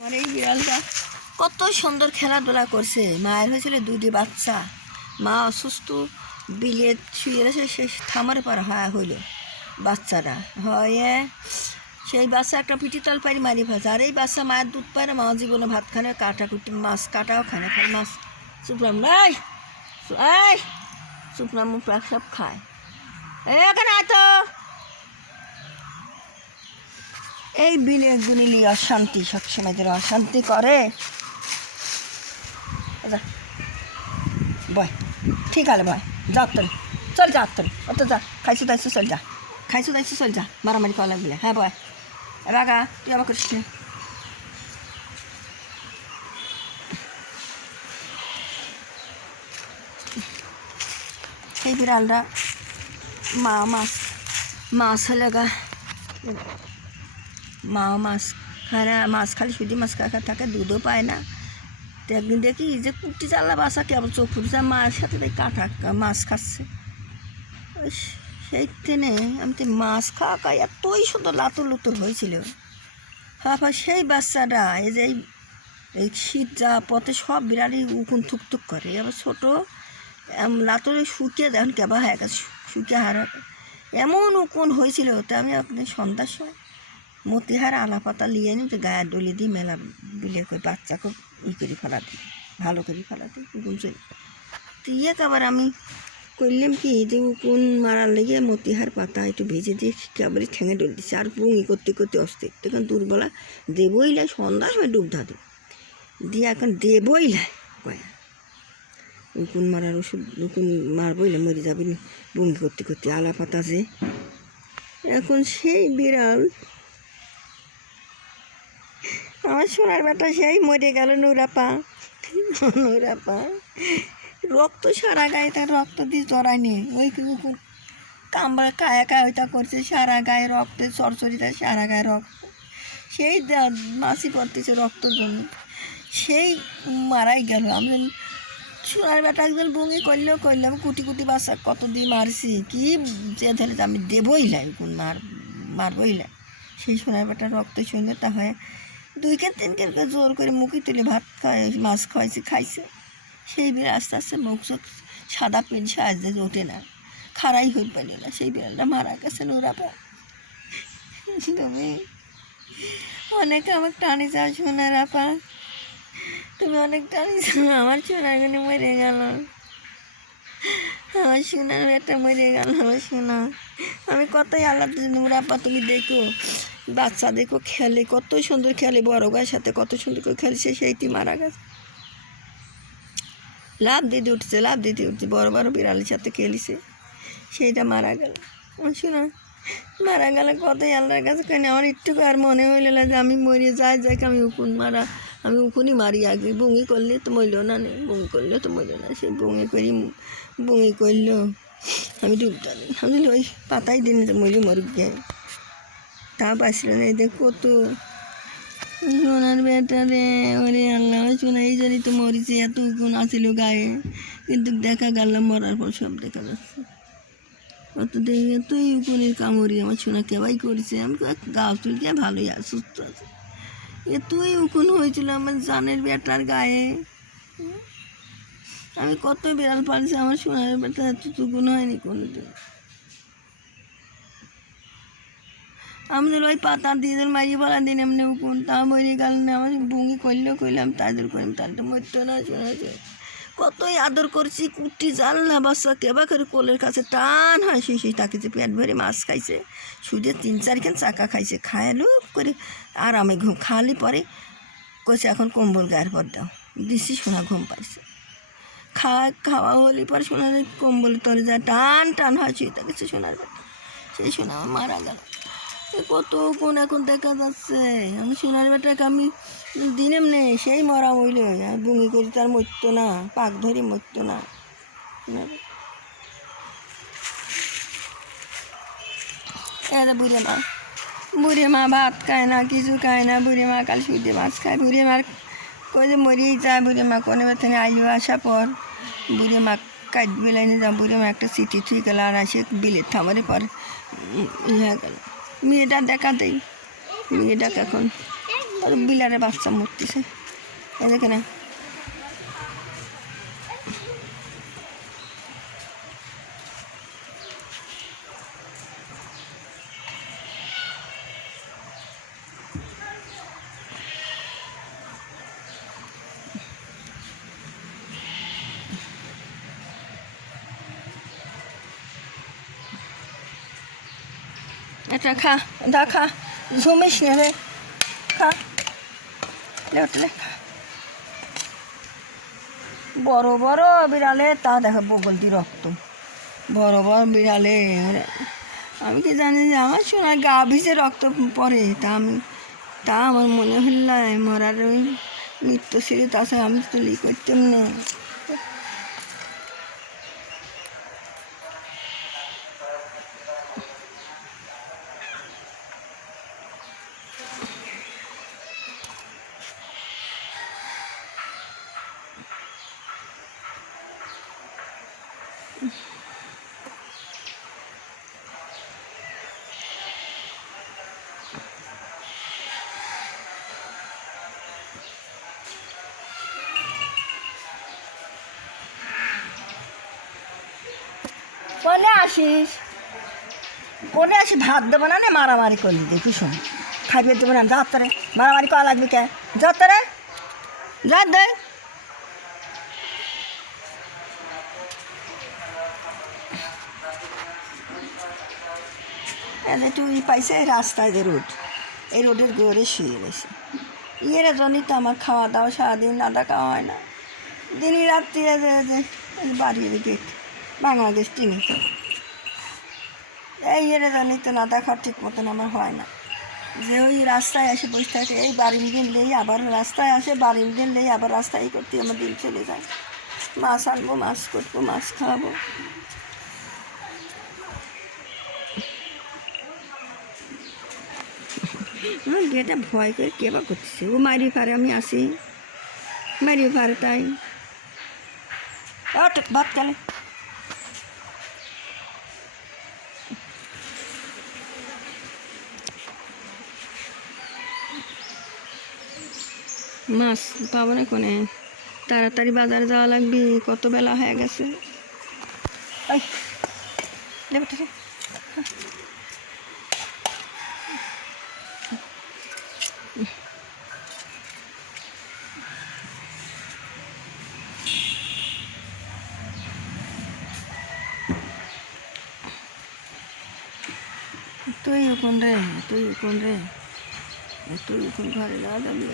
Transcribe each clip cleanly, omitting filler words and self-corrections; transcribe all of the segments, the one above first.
আমার এই বিড়ালটা কত সুন্দর খেলাধুলা করছে। মায়ের হয়েছিল দুটি বাচ্চা, মা অসুস্থ, বিলে শুয়ে রয়েছে, সে থামার পর হইল বাচ্চাটা হয়ে সেই বাচ্চা একটা পিঠি তল পারি মারি ফেলছে। আর এই বাচ্চা মায়ের দুধ পায় না, মা জীবনে ভাত খানে কাটা কুটি মাছ কাটাও খায় না, খায় মাছ চুপলাম নাই এই চুপলাম মুপলাম সব খায়। এখানে আতো এই বিলে গুনিলি অশান্তি, সবসময় যারা অশান্তি করে। বয় ঠিক আছে বয়, যা তোর চল, যা তোর অত যা, খাইছো দাইছো চল যা, খাইছো দাইছো চল যা, মারামারি করা লাগবে। হ্যাঁ বয় রাগা, তুই আবার করিস নি। এই বিড়ালটা মাছ হলে গা মাছ খায় না, মাছ খালি শুধু মাছ খাখা থাকে, দুধও পায় না। তো একদিন দেখি যে কুটি চাল্লা বাসা কেবল চোখ ফুটছে, মায়ের সাথে তাই কাঁটা মাছ খাচ্ছে। ওই সেই ট্রেনে আমি তো মাছ খাওয়া খাই এতই সুন্দর লাতুর লুতুর হয়েছিল। হ্যাঁ সেই বাচ্চাটা এই যে এই শীত যা পথে সব বিড়ালই উকুন থুকথুক করে। আবার ছোটো লাতুরে শুকিয়ে দেখুন কেবা হয়ে গেছে, শুকিয়ে হারা এমন উকুন হয়েছিল। তো আমি আপনি সন্ধ্যার সময় মতিহার আলা পাতা লিয়ে নি, তো গায়ে ডলি দিই মেলা বিলে করে বাচ্চাকে করে ফেলা দিই, ভালো করে ফেলা দিই গুলছে দিয়ে। আবার আমি করলাম কি যে উকুন মারার লেগে মতিহার পাতা একটু ভেজে দিয়ে কেবলই ঠেঙে ডল দিচ্ছে। আর পুঙি করতে করতে অস্তে তখন দুর্বলা দেবই লাই, সন্ধ্যার সময় ডুব ধা দিই দিয়ে এখন দেবই লাই কয়া উকুন মারার ওষুধ, উকুন মারবই না মরে যাবি না বমি করতে করতে আলা পাতা যে। এখন সেই বিড়াল আমার সোনার বেটা সেই মরে গেল, নুরাপা রক্ত সারা গায়ে, তার রক্ত দিয়ে জড়ায়নি, ওই কামড়া কায়া কায়া ওইটা করছে, সারা গায়ে রক্তের চরচরিটা, সারা গায়ে রক্ত, সেই মাছি পড়তেছে রক্তর জন্য, সেই মারাই গেল। আমি সোনার বেটা একজন বমি করলাম কুটি কুটি বাচ্চা কত দিয়ে মারছি, কি যে ধরে আমি দেবই লাই কোন মারবই লাই। সেই সোনার বেটার রক্ত শুনে তা হয় 2 কেন 3 কেন জোর করে মুখে তুলে ভাত খায়, মাছ খাইছে। সেই বিড়াল আস্তে আস্তে মুখ চোখ সাদা পেন সাজে ওঠে না, খাড়াই হয়ে পারি না। সেই বিড়ালটা মারা গেছে নুরাপা। তুমি অনেক আমার টানি যাও সোনার আপা, তুমি অনেক টানি যাও, আমার সোনাগুনি মরে গেল, আমার সোনার বেটা মরে গেল, আমার সোনা। আমি কতই আল্লাহ নুরাপা, তুমি দেখো বাচ্চা দেখো খেলে, কত সুন্দর খেলে, বড় গায়ের সাথে কত সুন্দর করে খেলছে, সেইটি মারা গেছে। লাভ দিতে উঠছে বড় বড় বিড়ালের সাথে খেলিছে, সেইটা মারা গেল। শোনা মারা গেলে কতই আল্লাহর কাছে কেন আমার একটু আর মনে হইল না যে আমি মরে যাই আমি আমি উকুনই মারি আগে। বমি করলে তো মরল না, বমি করলে তো মরল না, সেই বমি করলো আমি ডুবটা দিই, আমি ওই পাতাই দিন মরি মরুক গে, তা বাঁচল না। দেখ কত সোনার বেটা রে, ওরে আল্লাহ সোনা, এই জন্যই তো মরিছে, এত উকুন আসিল গায়ে, কিন্তু দেখা গেল মরার পর সব দেখা যাচ্ছে। অত দেখে এতই উকুনের কামড়ি আমার সোনা কেবাই করেছে। আমি গা চুলকে ভালোই সুস্থ আছে, এতই উকুন হয়েছিল আমার জানের বেটার গায়ে। আমি কত বিড়াল পালছি, আমার সোনার বেটা এত উকুন হয়নি কোনোদিন। আমাদের ওই পাতা দিয়ে মাইয়ে বলা দিন এমনি উকুন, তা মরে গেল না। আমার বমি করলাম তাদের করিম, তারটা মরতো না। শোনা কতই আদর করছি, কুটি জাল না বাচ্চা কেবা করে কোলের কাছে টান হয়, সেই তাকে যে পেট ভরে মাছ খাইছে, শুধু 3-4 খান চাকা খাইছে, খায়ালো করে আরামে ঘুম খালি পরে কইছে এখন কম্বল গায়ের পর দাও, দিছি শোনা ঘুম পাইছে। খাওয়া হলে পরে শোনা কম্বল তরে যায়, টান হয় শুয়ে থাকছে সোনার বেটা। সেই শোনা আমার মারা গেল। কত কোন এখন দেখা যাচ্ছে, আমি সোনার বেটাকে আমি দিনে নেই সেই মরা মইল, বমি করি তার মরতো না, পাক ধরি মরতো না। বুড়ে মা ভাত খায় না, কিছু খায় না, বুড়ে মা কাল শুধু মাছ খায়। বুড়ে মার কই যে মরিয়েই যায়, বুড়ে মা কোনো বেতনে আইলো, আসা পর বুড়ে মা কাজ বেলাইনে যা, বুড়ে মা একটা চিঠি থুই গেল, আর আসে বিলের থামারে পরে হয়ে গেল। মেয়েটা দেখা দেই, মেয়েটাকে এখন আর বিলারে বাচ্চা মরতেছে এই দেখে না। এটা খা, দা খা, ঝুমিস নে রে, খা লে খা। বড় বড় বিড়ালে তা দেখো বগল দিয়ে রক্ত, বড় বড় বিড়ালে। আমি কি জানি যে আমার সোনার গা ভিজে রক্ত পড়ে, তা আমার মনে হল মরার ওই মৃত্যু ছিল, তাছাড়া আমি তো লি করতাম না। কোনে আসিস ভাত দেবো না, মারামারি করলি দেখি শোন, খাইবে দেবো না, যা তোরে মারামারি করা লাগবে কে, যা তোরে যা দে। তুই পাইছে রাস্তায় যে রোড, এই রোডের গড়ে শুয়ে গেছে। ইয়ের জন্যই তো আমার খাওয়া দাওয়া সারাদিন আদা খাওয়া হয় না, দিনই রাত্রি বাড়ির গেট বাংলাদেশ টিনি, এই ইয়ের জন্যই তো নাদা খাওয়া ঠিক মতন আমার হয় না। যে ওই রাস্তায় এসে বসে থাকে, এই বাড়ির দিন লেই আবার রাস্তায় আসে, বাড়ির দিন লেই আবার রাস্তায় করতে আমার দিন চলে যায়। মাছ আনবো, মাছ করবো, মাছ খাওয়াবো। আমার গেটা ভয় করে কে বা করতেছে, ও মারি পারে, আমি আসি মারি পারে, তাই ভাত কালে মাছ পাবো না কোনে, তাড়াতাড়ি বাজারে যাওয়া লাগবে, কত বেলা হয়ে গেছে। তুই কোন রে, তুই কোন রে, তুই কোন ঘরে যাওয়া যাবি।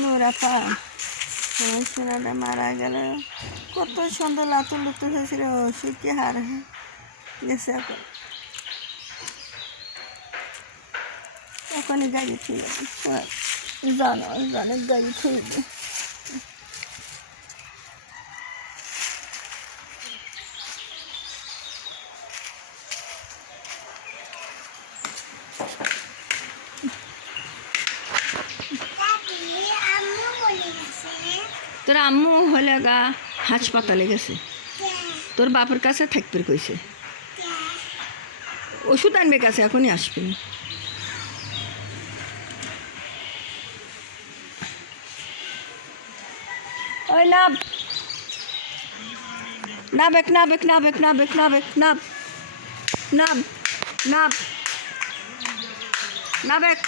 নোরাপা সোনাটা মারা গেল, কত সুন্দর লাতুর লুতুর হয়েছিল, সুখে হার গেছে। এখনই গাড়ি ঠিক জানো জানে গাড়ি ঠিক। তোর আম্মু হলে গা হাসপাতালে গেছে, তোর বাপের কাছে থাকবে কইছে, ওষুধ আনবে কাছে, এখনই আসবে না। ওই নাব নাবেক নাবেক নাবেক নাবেক নাবেক নাব নাব নাব নাবেক।